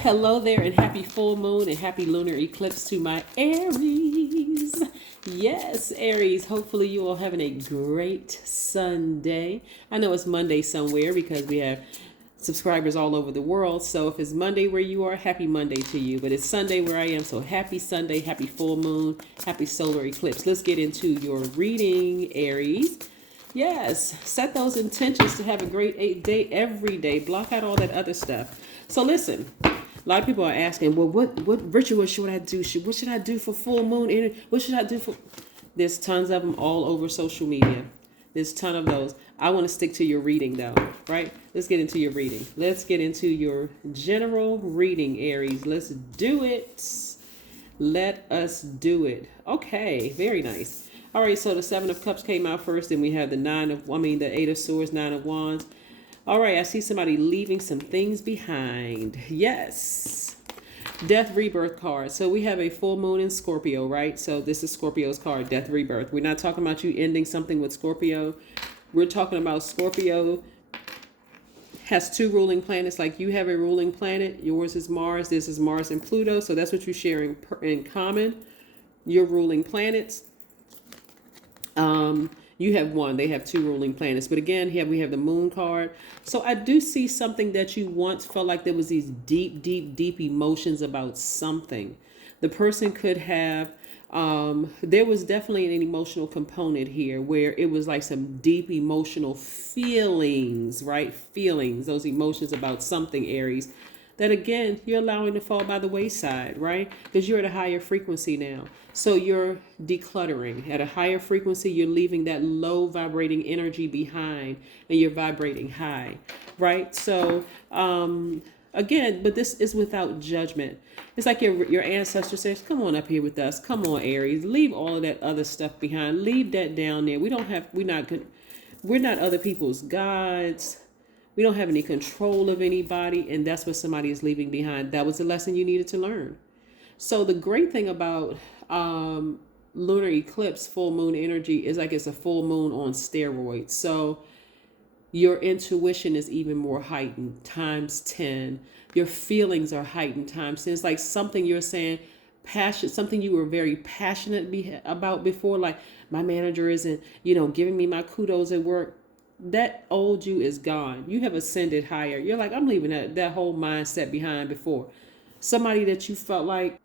hello there, and happy full moon and happy lunar eclipse to my Aries. Yes, Aries, hopefully you all having a great Sunday. I know it's Monday somewhere because we have subscribers all over the world. So if it's Monday where you are, happy Monday to you. But it's Sunday where I am, so happy Sunday, happy full moon, happy solar eclipse. Let's get into your reading, Aries. Yes, set those intentions to have a great day every day. Block out all that other stuff. So listen, a lot of people are asking, well, what ritual should I do? What should I do for full moon? What should I do for... There's tons of them all over social media. There's a ton of those. I want to stick to your reading though, right? Let's get into your reading. Let's get into your general reading, Aries. Let's do it. Let us do it. Okay, very nice. All right, so the Seven of Cups came out first, and we have the Eight of Swords, Nine of Wands. All right, I see somebody leaving some things behind. Yes. Death Rebirth card. So we have a full moon in Scorpio, right? So this is Scorpio's card, Death Rebirth. We're not talking about you ending something with Scorpio. We're talking about Scorpio has two ruling planets. Like you have a ruling planet. Yours is Mars. This is Mars and Pluto. So that's what you're sharing in common. Your ruling planets. You have one, they have two ruling planets. But again, here we have the moon card. So I do see something that you once felt like there was these deep, deep, deep emotions about something. The person could have, there was definitely an emotional component here where it was like some deep emotional feelings, right? Feelings, those emotions about something, Aries, that again, you're allowing to fall by the wayside, right? Because you're at a higher frequency now. So you're decluttering. At a higher frequency, you're leaving that low vibrating energy behind and you're vibrating high, right? So again, but this is without judgment. It's like your ancestor says, come on up here with us. Come on, Aries. Leave all of that other stuff behind. Leave that down there. We're not other people's gods. We don't have any control of anybody, and that's what somebody is leaving behind. That was the lesson you needed to learn. So the great thing about lunar eclipse, full moon energy, is like it's a full moon on steroids. So your intuition is even more heightened, times 10. Your feelings are heightened, times 10. It's like something you're saying, something you were very passionate about before, like my manager isn't, giving me my kudos at work. That old you is gone. You have ascended higher. You're like, I'm leaving that whole mindset behind before. Somebody that you felt like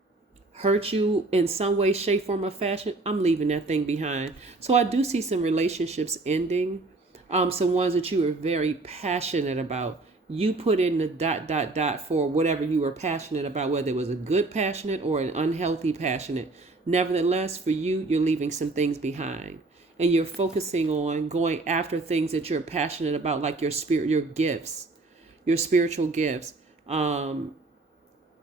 hurt you in some way, shape, form, or fashion, I'm leaving that thing behind. So I do see some relationships ending. Some ones that you were very passionate about. You put in the ... for whatever you were passionate about, whether it was a good passionate or an unhealthy passionate. Nevertheless, for you, you're leaving some things behind. And you're focusing on going after things that you're passionate about, like your spirit, your gifts, your spiritual gifts,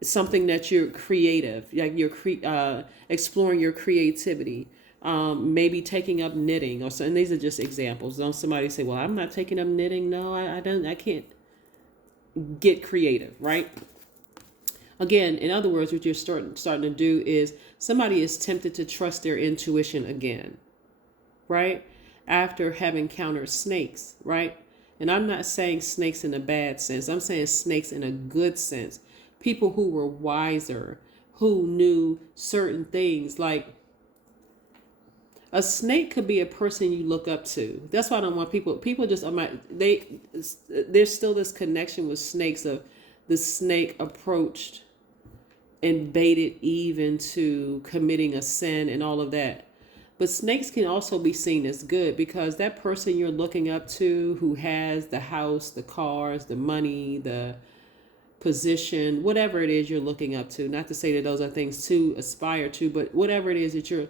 something that you're creative, like you're exploring your creativity, maybe taking up knitting or so. And these are just examples. Don't somebody say, well, I'm not taking up knitting. No, I can't. Get creative, right? Again, in other words, what you're starting to do is somebody is tempted to trust their intuition again. Right? After having encountered snakes, right? And I'm not saying snakes in a bad sense. I'm saying snakes in a good sense. People who were wiser, who knew certain things. Like a snake could be a person you look up to. That's why I don't want people just, there's still this connection with snakes of the snake approached and baited Eve into committing a sin and all of that. But snakes can also be seen as good because that person you're looking up to who has the house, the cars, the money, the position, whatever it is you're looking up to, not to say that those are things to aspire to, but whatever it is that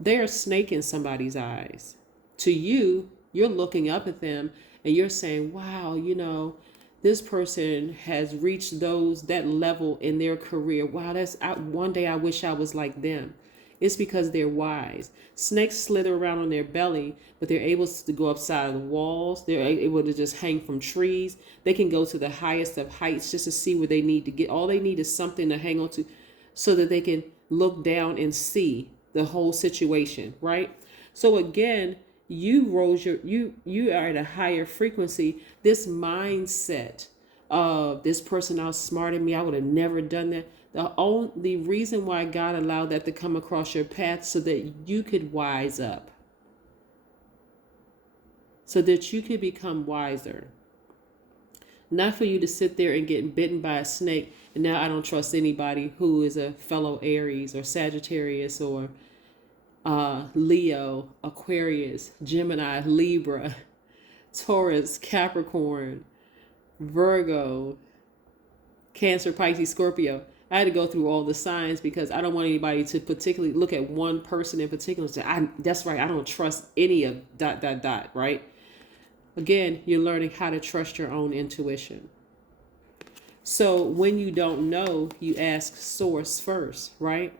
they're a snake in somebody's eyes. To you, you're looking up at them and you're saying, wow, this person has reached that level in their career. Wow, one day I wish I was like them. It's because they're wise. Snakes slither around on their belly, but they're able to go upside of the walls. They're able to just hang from trees. They can go to the highest of heights just to see where they need to get. All they need is something to hang on to so that they can look down and see the whole situation, right? So again, you are at a higher frequency. This mindset This person outsmarted me. I would have never done that. The reason why God allowed that to come across your path so that you could wise up, so that you could become wiser. Not for you to sit there and get bitten by a snake. And now I don't trust anybody who is a fellow Aries or Sagittarius or Leo, Aquarius, Gemini, Libra, Taurus, Capricorn, Virgo, Cancer, Pisces, Scorpio. I had to go through all the signs because I don't want anybody to particularly look at one person in particular and say, that's right, I don't trust any of ... right? Again, you're learning how to trust your own intuition. So when you don't know, you ask source first, right?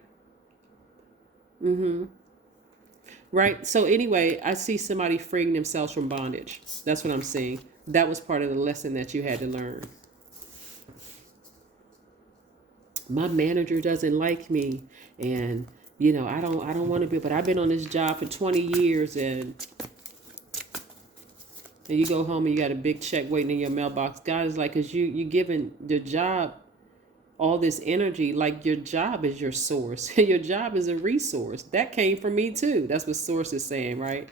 Right. So anyway, I see somebody freeing themselves from bondage. That's what I'm seeing. That was part of the lesson that you had to learn. My manager doesn't like me, and I don't want to be, but I've been on this job for 20 years, and you go home and you got a big check waiting in your mailbox. God is like, because you giving the job all this energy, like your job is your source. Your job is a resource. That came from me too. That's what source is saying, right?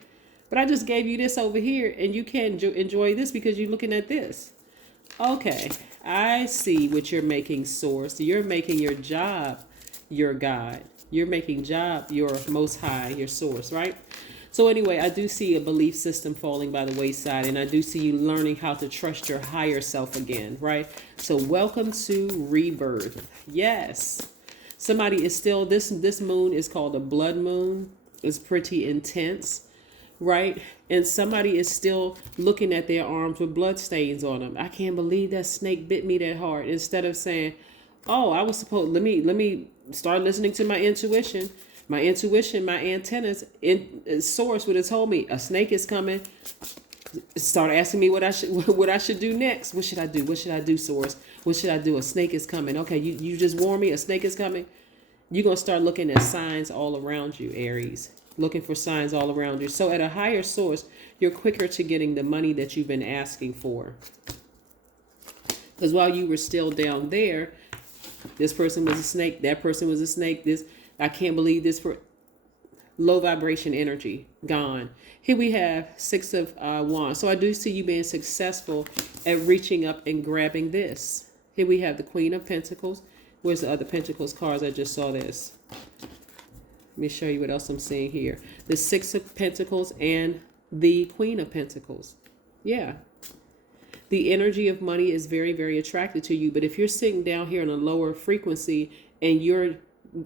But I just gave you this over here, and you can't enjoy this because you're looking at this. Okay, I see what you're making source. You're making your job your God. You're making job your most high, your source, right? So anyway, I do see a belief system falling by the wayside, and I do see you learning how to trust your higher self again, right? So welcome to rebirth. Yes. Somebody is still, this moon is called a blood moon. It's pretty intense, right? And somebody is still looking at their arms with blood stains on them. I can't believe that snake bit me that hard. Instead of saying, oh, I was supposed, let me start listening to my intuition. My intuition, my antennas, source would have told me a snake is coming. Start asking me what I should do next. What should I do? What should I do, source? What should I do? A snake is coming. Okay, you just warned me a snake is coming. You're gonna start looking at signs all around you, Aries. Looking for signs all around you. So at a higher source, you're quicker to getting the money that you've been asking for. Because while you were still down there, this person was a snake. That person was a snake. I can't believe this, for low vibration energy gone. Here we have Six of Wands. So I do see you being successful at reaching up and grabbing this. Here we have the Queen of Pentacles. Where's the other Pentacles cards? I just saw this. Let me show you what else I'm seeing here. The Six of Pentacles and the Queen of Pentacles. Yeah. The energy of money is very, very attracted to you. But if you're sitting down here in a lower frequency and you're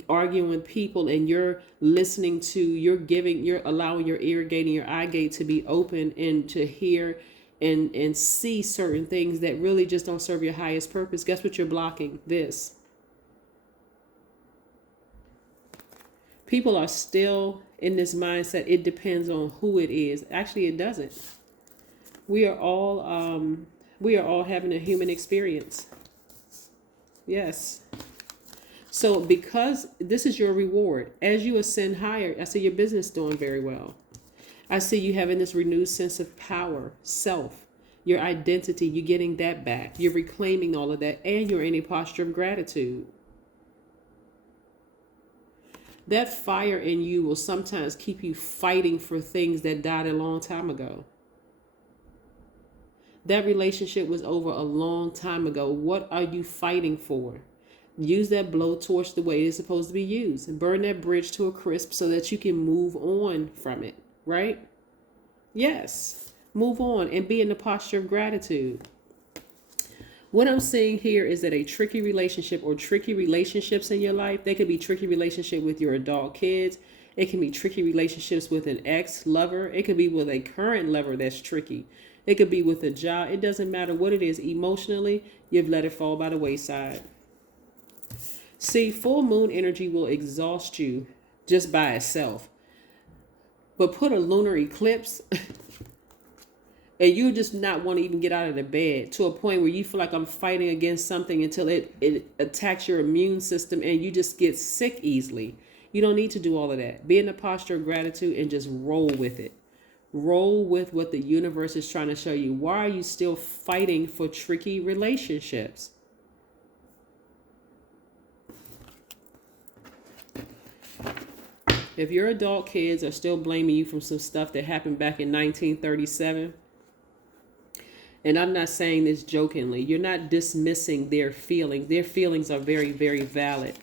arguing with people and you're listening to, you're allowing your ear gate and your eye gate to be open and to hear and see certain things that really just don't serve your highest purpose, guess what you're blocking? This. People are still in this mindset, it depends on who it is. Actually, it doesn't. We are all having a human experience. Yes. So because this is your reward, as you ascend higher, I see your business doing very well. I see you having this renewed sense of power, self, your identity, you're getting that back. You're reclaiming all of that, and you're in a posture of gratitude. That fire in you will sometimes keep you fighting for things that died a long time ago. That relationship was over a long time ago. What are you fighting for? Use that blowtorch the way it's supposed to be used, and burn that bridge to a crisp so that you can move on from it, right? Yes, move on and be in the posture of gratitude. What I'm seeing here is that a tricky relationship or tricky relationships in your life, they could be tricky relationship with your adult kids. It can be tricky relationships with an ex-lover. It could be with a current lover that's tricky. It could be with a job. It doesn't matter what it is. Emotionally, you've let it fall by the wayside. See, full moon energy will exhaust you just by itself. But put a lunar eclipse and you just not want to even get out of the bed to a point where you feel like I'm fighting against something until it attacks your immune system and you just get sick easily. You don't need to do all of that. Be in the posture of gratitude and just roll with it. Roll with what the universe is trying to show you. Why are you still fighting for tricky relationships? If your adult kids are still blaming you from some stuff that happened back in 1937, and I'm not saying this jokingly, you're not dismissing their feelings. Their feelings are very, very valid.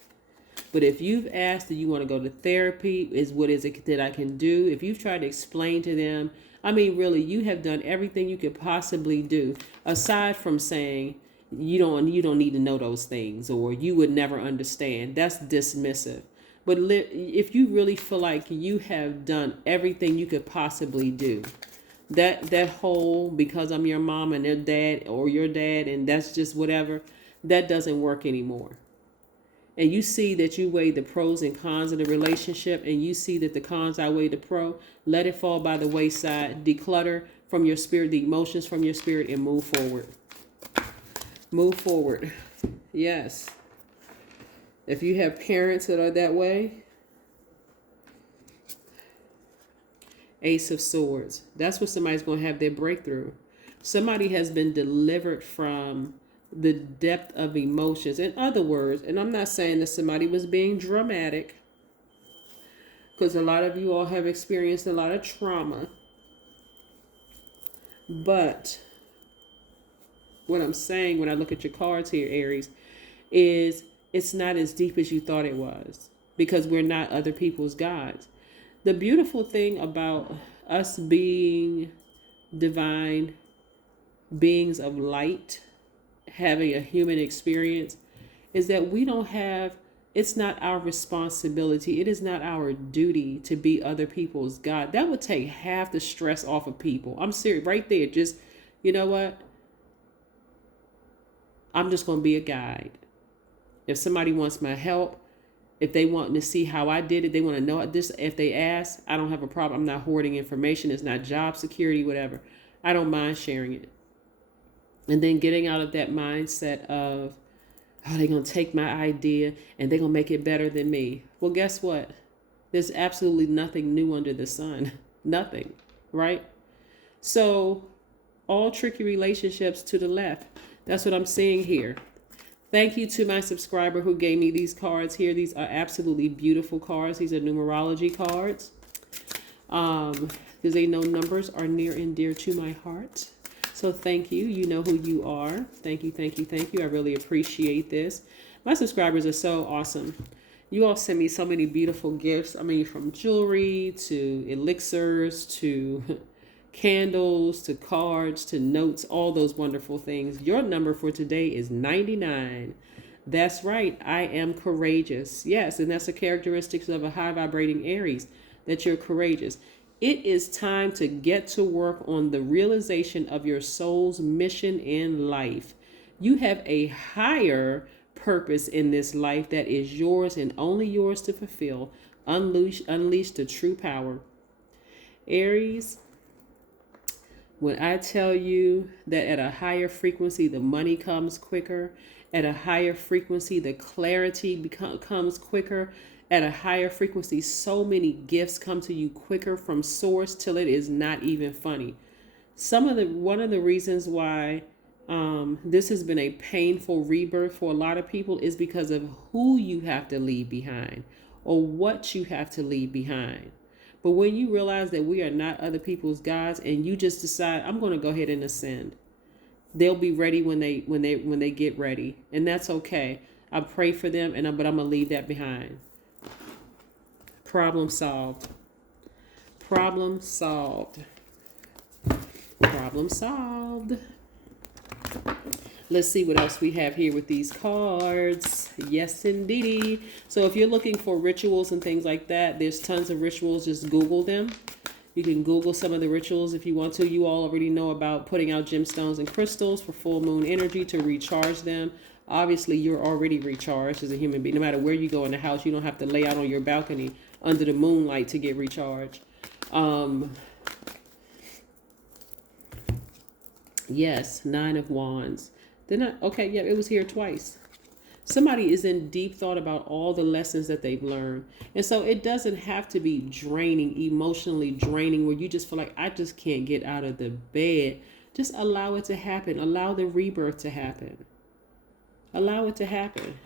But if you've asked that you want to go to therapy, what is it that I can do? If you've tried to explain to them, I mean, really, you have done everything you could possibly do, aside from saying you don't need to know those things, or you would never understand. That's dismissive. But if you really feel like you have done everything you could possibly do, that whole because I'm your mom and their dad or your dad and that's just whatever, that doesn't work anymore. And you see that you weigh the pros and cons of the relationship, and you see that the cons outweigh the pro, let it fall by the wayside. Declutter from your spirit, the emotions from your spirit, and move forward. Move forward. Yes. If you have parents that are that way, Ace of Swords. That's where somebody's going to have their breakthrough. Somebody has been delivered from the depth of emotions. In other words, and I'm not saying that somebody was being dramatic, because a lot of you all have experienced a lot of trauma. But what I'm saying when I look at your cards here, Aries, is it's not as deep as you thought it was, because we're not other people's gods. The beautiful thing about us being divine beings of light, having a human experience, is that we don't have, it's not our responsibility, it is not our duty to be other people's God. That would take half the stress off of people. I'm serious, right there. Just, you know what? I'm just going to be a guide. If somebody wants my help, if they want to see how I did it, they want to know this, if they ask, I don't have a problem. I'm not hoarding information. It's not job security, whatever. I don't mind sharing it. And then getting out of that mindset of, oh, they're going to take my idea and they're going to make it better than me. Well, guess what? There's absolutely nothing new under the sun. Nothing, right? So all tricky relationships to the left. That's what I'm seeing here. Thank you to my subscriber who gave me these cards here. These are absolutely beautiful cards. These are numerology cards. Because they know numbers are near and dear to my heart. So thank you. You know who you are. Thank you, thank you, thank you. I really appreciate this. My subscribers are so awesome. You all send me so many beautiful gifts. I mean, from jewelry to elixirs to candles to cards to notes, all those wonderful things. Your number for today is 99. That's right. I am courageous. Yes, and that's a characteristic of a high vibrating Aries, that you're courageous. It is time to get to work on the realization of your soul's mission in life. You have a higher purpose in this life that is yours and only yours to fulfill. Unleash the true power. Aries, when I tell you that at a higher frequency, the money comes quicker, at a higher frequency, the clarity comes quicker, at a higher frequency, so many gifts come to you quicker from source till it is not even funny. One of the reasons why this has been a painful rebirth for a lot of people is because of who you have to leave behind or what you have to leave behind. But when you realize that we are not other people's gods and you just decide, I'm going to go ahead and ascend, they'll be ready when they get ready, and that's okay. I pray for them, but I'm going to leave that behind. Problem solved. Problem solved. Problem solved. Let's see what else we have here with these cards. Yes, indeedy. So if you're looking for rituals and things like that, there's tons of rituals. Just Google them. You can Google some of the rituals if you want to. You all already know about putting out gemstones and crystals for full moon energy to recharge them. Obviously, you're already recharged as a human being. No matter where you go in the house, you don't have to lay out on your balcony under the moonlight to get recharged. Yes, 9 of Wands. Okay, yeah, it was here twice. Somebody is in deep thought about all the lessons that they've learned. And so it doesn't have to be draining, emotionally draining, where you just feel like, I just can't get out of the bed. Just allow it to happen. Allow the rebirth to happen. Allow it to happen.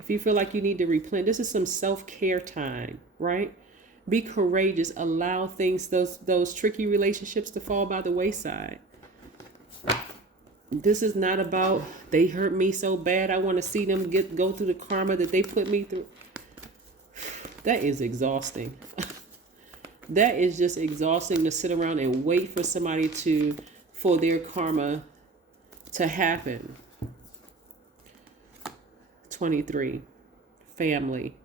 If you feel like you need to replenish, this is some self-care time, right? Be courageous. Allow things, those tricky relationships to fall by the wayside. This is not about, they hurt me so bad, I want to see them go through the karma that they put me through. That is exhausting. That is just exhausting, to sit around and wait for somebody for their karma to happen. 23, family.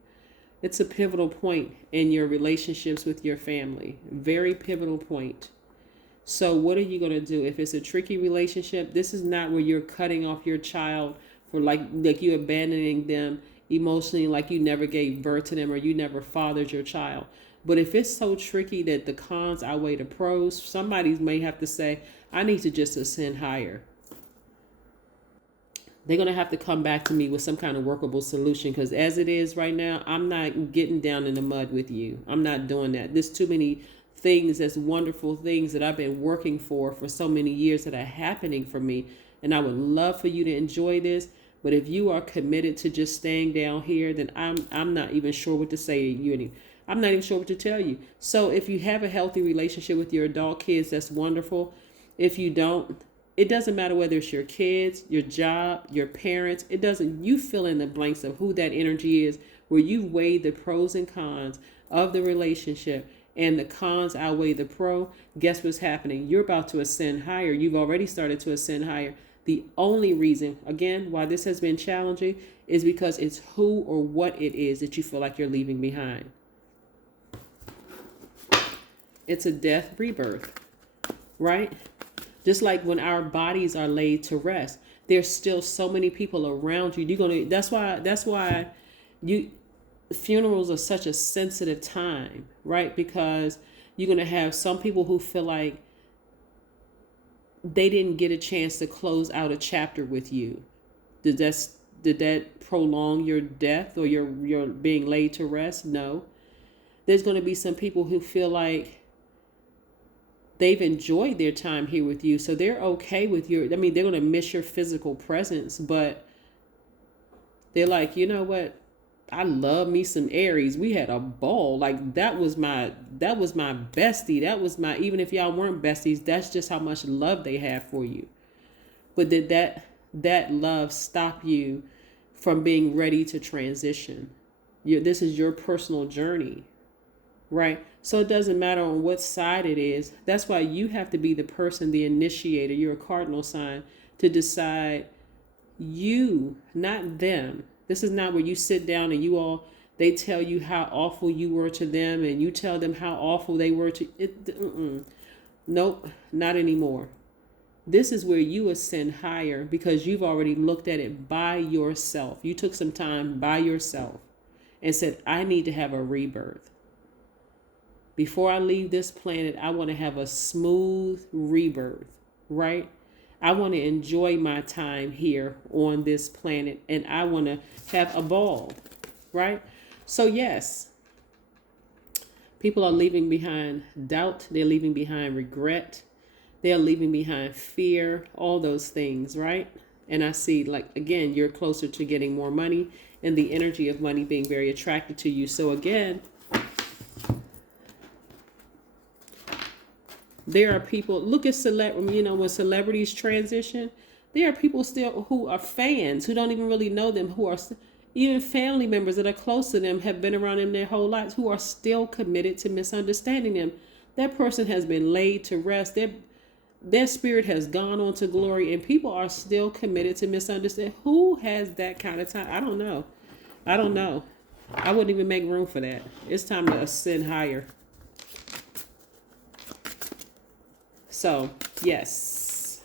It's a pivotal point in your relationships with your family. Very pivotal point. So what are you going to do? If it's a tricky relationship, this is not where you're cutting off your child for like you abandoning them emotionally, like you never gave birth to them or you never fathered your child. But if it's so tricky that the cons outweigh the pros, somebody may have to say, I need to just ascend higher. They're going to have to come back to me with some kind of workable solution, because as it is right now, I'm not getting down in the mud with you. I'm not doing that. There's too many things, that's wonderful things that I've been working for so many years that are happening for me. And I would love for you to enjoy this. But if you are committed to just staying down here, then I'm not even sure what to say to you. I'm not even sure what to tell you. So if you have a healthy relationship with your adult kids, that's wonderful. If you don't, it doesn't matter whether it's your kids, your job, your parents. It doesn't, you fill in the blanks of who that energy is, where you weigh the pros and cons of the relationship and the cons outweigh the pro. Guess what's happening? You're about to ascend higher. You've already started to ascend higher. The only reason, again, why this has been challenging is because it's who or what it is that you feel like you're leaving behind. It's a death rebirth, right? Just like when our bodies are laid to rest, there's still so many people around you. That's why funerals are such a sensitive time, right? Because you're going to have some people who feel like they didn't get a chance to close out a chapter with you. Did that prolong your death or your being laid to rest? No. There's going to be some people who feel like they've enjoyed their time here with you, so they're okay with they're going to miss your physical presence, but they're like, you know what? I love me some Aries. We had a ball. Like that was my bestie. That was even if y'all weren't besties, that's just how much love they have for you. But did that love stop you from being ready to transition? This is your personal journey, right? So it doesn't matter on what side it is. That's why you have to be the person, the initiator. You're a cardinal sign to decide you, not them. This is not where you sit down and they tell you how awful you were to them and you tell them how awful they were to. Nope, not anymore. This is where you ascend higher because you've already looked at it by yourself. You took some time by yourself and said, I need to have a rebirth. Before I leave this planet, I want to have a smooth rebirth, right? I want to enjoy my time here on this planet and I want to have a ball, right? So yes, people are leaving behind doubt. They're leaving behind regret. They're leaving behind fear, all those things, right? And I see, like, again, you're closer to getting more money and the energy of money being very attracted to you. So again, there are people, look at when celebrities transition, there are people still who are fans who don't even really know them, who are even family members that are close to them, have been around them their whole lives, who are still committed to misunderstanding them. That person has been laid to rest. Their spirit has gone on to glory, and people are still committed to misunderstand. Who has that kind of time? I don't know. I wouldn't even make room for that. It's time to ascend higher. So, yes,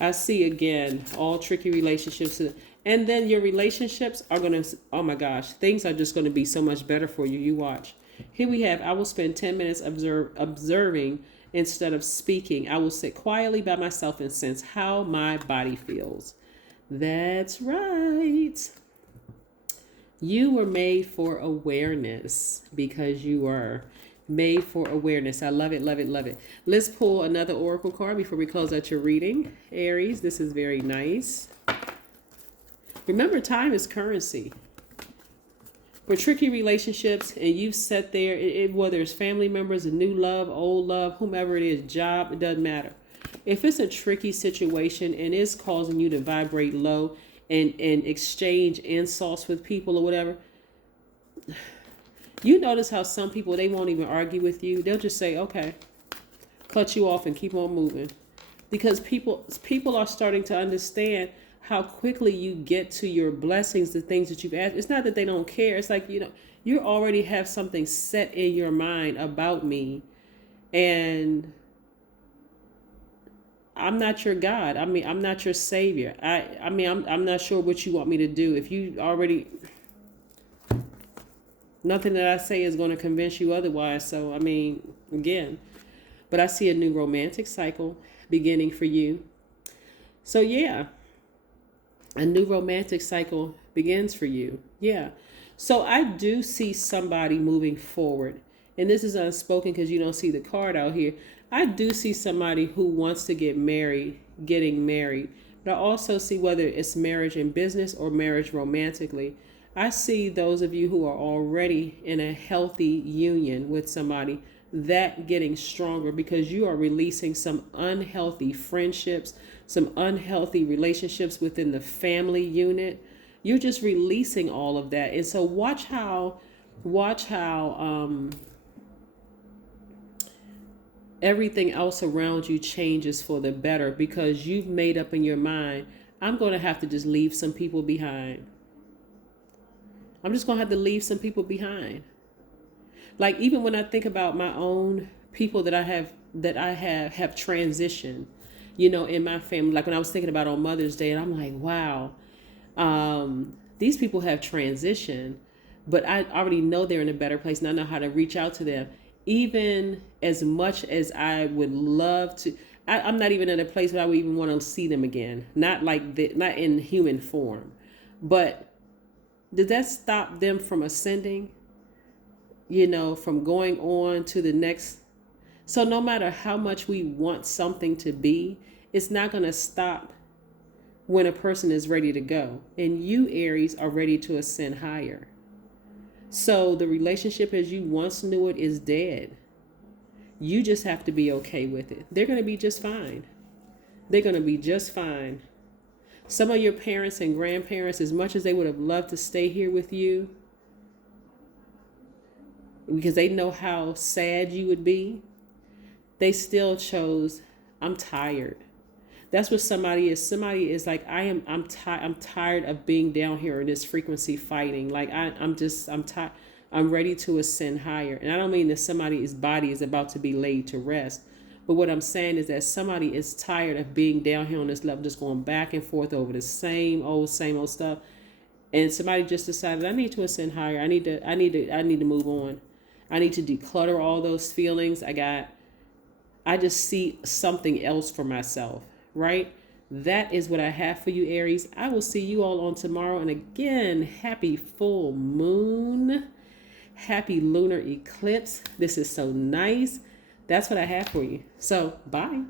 I see again, all tricky relationships. And then your relationships are going to, oh my gosh, things are just going to be so much better for you. You watch. Here we have, I will spend 10 minutes observing instead of speaking. I will sit quietly by myself and sense how my body feels. That's right. You were made for awareness, because you were made for awareness. I love it, love it, love it. Let's pull another oracle card before we close out your reading. Aries, this is very nice. Remember, time is currency. For tricky relationships, and you've sat there, whether it's family members, a new love, old love, whomever it is, job, it doesn't matter. If it's a tricky situation and it's causing you to vibrate low and exchange insults with people or whatever, you notice how some people, they won't even argue with you. They'll just say, okay, cut you off and keep on moving. Because people are starting to understand how quickly you get to your blessings, the things that you've asked. It's not that they don't care. It's like, you already have something set in your mind about me, and I'm not your God. I mean, I'm not your savior. I'm not sure what you want me to do. If you already, nothing that I say is going to convince you otherwise. So, I mean, again, but I see a new romantic cycle beginning for you. So yeah, a new romantic cycle begins for you. Yeah. So I do see somebody moving forward. And this is unspoken because you don't see the card out here. I do see somebody who wants to get married, getting married. But I also see whether it's marriage in business or marriage romantically. I see those of you who are already in a healthy union with somebody, that getting stronger, because you are releasing some unhealthy friendships, some unhealthy relationships within the family unit. You're just releasing all of that. And so watch how everything else around you changes for the better, because you've made up in your mind, I'm going to have to just leave some people behind. I'm just going to have to leave some people behind. Like, even when I think about my own people that I have transitioned, in my family, like when I was thinking about on Mother's Day, and I'm like, wow, these people have transitioned, but I already know they're in a better place, and I know how to reach out to them. Even as much as I would love to, I'm not even in a place where I would even want to see them again. Not not in human form. But did that stop them from ascending? From going on to the next. So no matter how much we want something to be, it's not going to stop when a person is ready to go. And you, Aries, are ready to ascend higher. So the relationship as you once knew it is dead. You just have to be okay with it. They're going to be just fine. They're going to be just fine. Some of your parents and grandparents, as much as they would have loved to stay here with you, because they know how sad you would be, they still chose, I'm tired. That's what somebody is. Somebody is like, I'm tired of being down here in this frequency fighting. Like I'm tired. I'm ready to ascend higher. And I don't mean that somebody's body is about to be laid to rest. But what I'm saying is that somebody is tired of being down here on this level, just going back and forth over the same old stuff. And somebody just decided, I need to ascend higher. I need to move on. I need to declutter all those feelings. I just see something else for myself, right? That is what I have for you, Aries. I will see you all on tomorrow. And again, happy full moon. Happy lunar eclipse. This is so nice. That's what I have for you. So, bye.